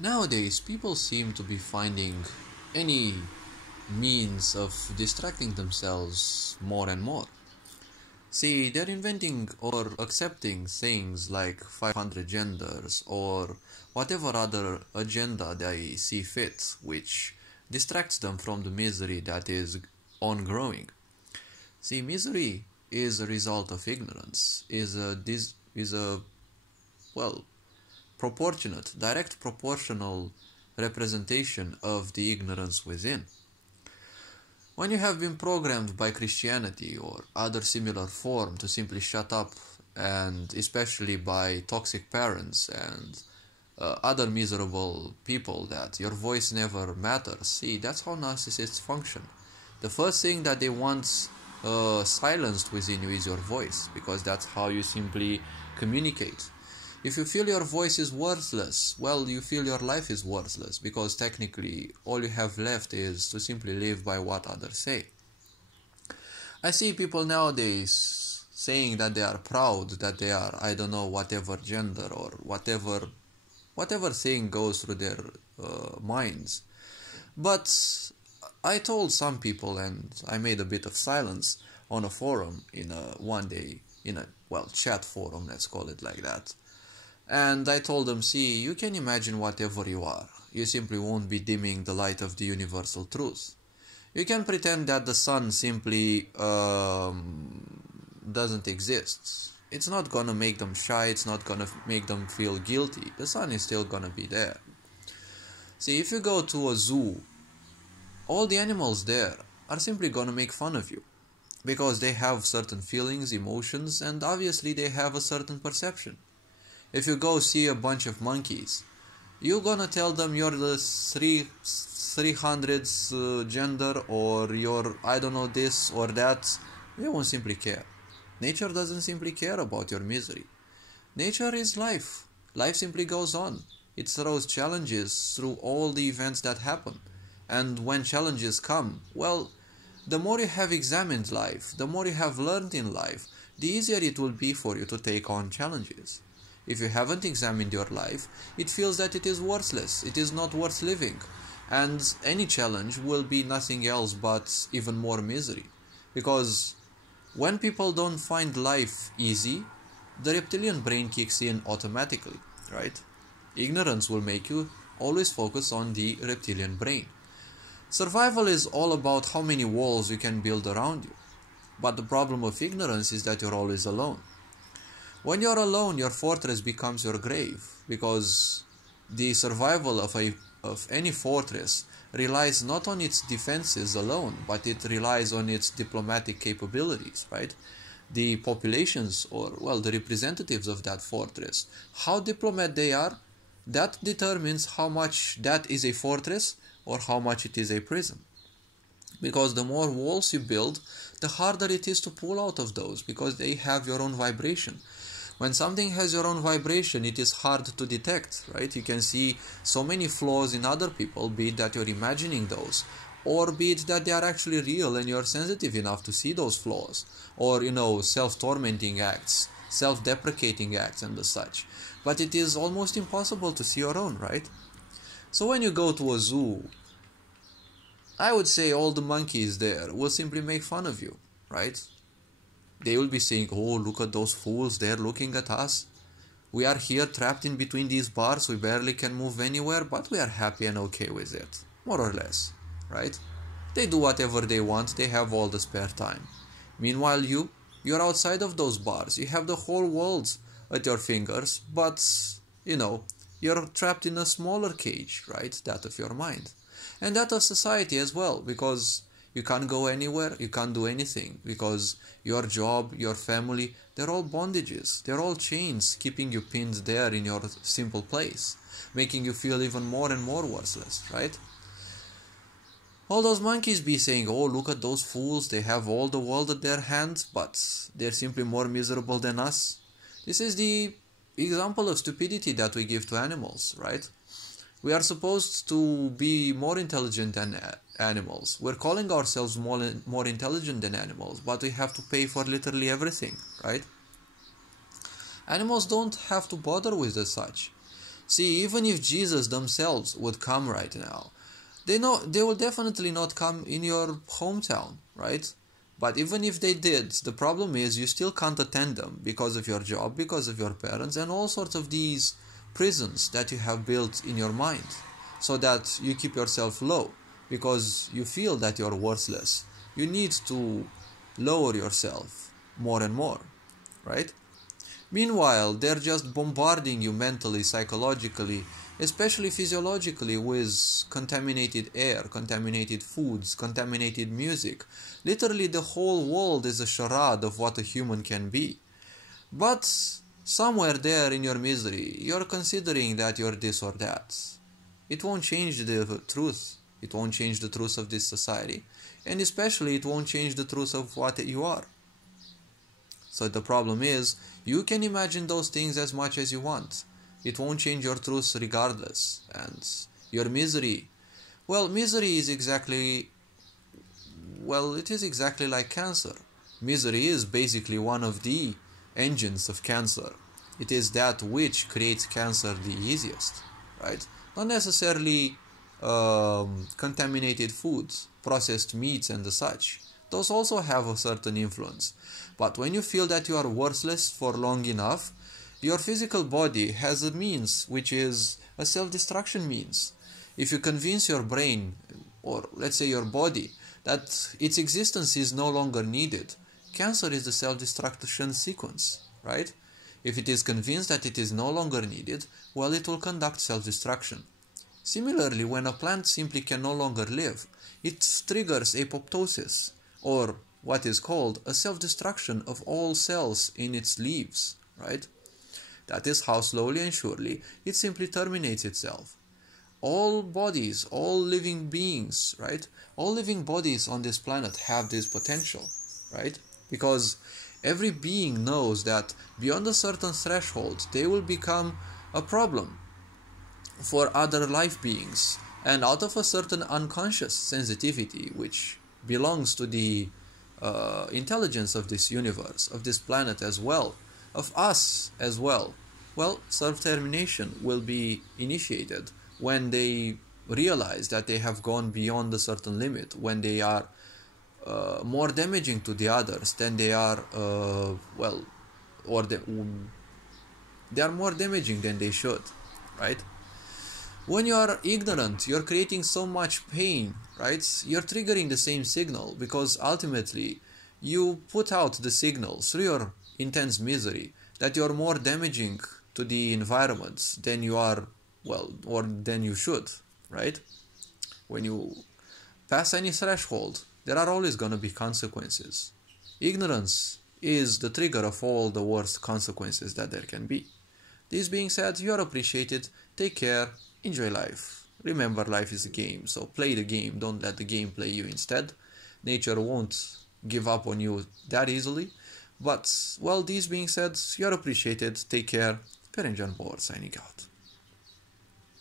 Nowadays, people seem to be finding any means of distracting themselves more and more. See, they're inventing or accepting things like 500 genders or whatever other agenda they see fit, which distracts them from the misery that is ongoing. See, misery is a result of ignorance, is a well proportionate, direct proportional representation of the ignorance within. When you have been programmed by Christianity or other similar form to simply shut up, and especially by toxic parents and other miserable people that your voice never matters, see, that's how narcissists function. The first thing that they want silenced within you is your voice, because that's how you simply communicate. If you feel your voice is worthless, well, you feel your life is worthless, because technically all you have left is to simply live by what others say. I see people nowadays saying that they are proud, that they are, I don't know, whatever gender or whatever thing goes through their minds. But I told some people, and I made a bit of silence on a forum in a chat forum, let's call it like that. And I told them, see, you can imagine whatever you are. You simply won't be dimming the light of the universal truth. You can pretend that the sun simply doesn't exist. It's not gonna make them shy, it's not gonna make them feel guilty. The sun is still gonna be there. See, if you go to a zoo, all the animals there are simply gonna make fun of you, because they have certain feelings, emotions, and obviously they have a certain perception. If you go see a bunch of monkeys, you're gonna tell them you're the 300th gender, or you're, I don't know, this or that. They won't simply care. Nature doesn't simply care about your misery. Nature is life. Life simply goes on. It throws challenges through all the events that happen. And when challenges come, well, the more you have examined life, the more you have learned in life, the easier it will be for you to take on challenges. If you haven't examined your life, it feels that it is worthless, it is not worth living, and any challenge will be nothing else but even more misery. Because when people don't find life easy, the reptilian brain kicks in automatically, right? Ignorance will make you always focus on the reptilian brain. Survival is all about how many walls you can build around you. But the problem of ignorance is that you're always alone. When you're alone, your fortress becomes your grave, because the survival of any fortress relies not on its defenses alone, but it relies on its diplomatic capabilities, right? The populations, or, well, the representatives of that fortress, how diplomat they are, that determines how much that is a fortress or how much it is a prison. Because the more walls you build, the harder it is to pull out of those, because they have your own vibration. When something has your own vibration, it is hard to detect, right? You can see so many flaws in other people, be it that you're imagining those, or be it that they are actually real and you're sensitive enough to see those flaws, or, self-tormenting acts, self-deprecating acts and the such. But it is almost impossible to see your own, right? So when you go to a zoo, I would say all the monkeys there will simply make fun of you, right? They will be saying, oh, look at those fools, they're looking at us. We are here trapped in between these bars, we barely can move anywhere, but we are happy and okay with it. More or less, right? They do whatever they want, they have all the spare time. Meanwhile, you're outside of those bars, you have the whole world at your fingers, but, you're trapped in a smaller cage, right? That of your mind. And that of society as well, because you can't go anywhere, you can't do anything, because your job, your family, they're all bondages, they're all chains keeping you pinned there in your simple place, making you feel even more and more worthless, right? All those monkeys be saying, oh, look at those fools, they have all the world at their hands, but they're simply more miserable than us. This is the example of stupidity that we give to animals, right? We are supposed to be more intelligent than animals. We're calling ourselves more intelligent than animals, but we have to pay for literally everything, right? Animals don't have to bother with the such. See, even if Jesus themselves would come right now, they will definitely not come in your hometown, right? But even if they did, the problem is you still can't attend them because of your job, because of your parents, and all sorts of these prisons that you have built in your mind, so that you keep yourself low because you feel that you're worthless. You need to lower yourself more and more, right? Meanwhile, they're just bombarding you mentally, psychologically, especially physiologically, with contaminated air, contaminated foods, contaminated music. Literally, the whole world is a charade of what a human can be. But somewhere there in your misery, you're considering that you're this or that. It won't change the truth. It won't change the truth of this society. And especially, it won't change the truth of what you are. So the problem is, you can imagine those things as much as you want. It won't change your truth regardless. And your misery, misery is exactly, it is exactly like cancer. Misery is basically one of the engines of cancer. It is that which creates cancer the easiest, right? Not necessarily contaminated foods, processed meats and the such. Those also have a certain influence. But when you feel that you are worthless for long enough, your physical body has a means, which is a self-destruction means. If you convince your brain, or let's say your body, that its existence is no longer needed, cancer is the self-destruction sequence, right? If it is convinced that it is no longer needed, it will conduct self-destruction. Similarly, when a plant simply can no longer live, it triggers apoptosis, or what is called a self-destruction of all cells in its leaves, right? That is how slowly and surely it simply terminates itself. All bodies, all living beings, right? All living bodies on this planet have this potential, right? Because every being knows that beyond a certain threshold, they will become a problem for other life beings. And out of a certain unconscious sensitivity, which belongs to the intelligence of this universe, of this planet as well, of us as well, self-termination will be initiated when they realize that they have gone beyond a certain limit, when they are more damaging to the others than they are, they are more damaging than they should, right? When you are ignorant, you're creating so much pain, right? You're triggering the same signal because ultimately you put out the signal through your intense misery that you're more damaging to the environment than you are, or than you should, right? When you pass any threshold, there are always going to be consequences. Ignorance is the trigger of all the worst consequences that there can be. This being said, you are appreciated. Take care. Enjoy life. Remember, life is a game, so play the game. Don't let the game play you instead. Nature won't give up on you that easily. But, this being said, you're appreciated. Take care. Perenjan Board signing out.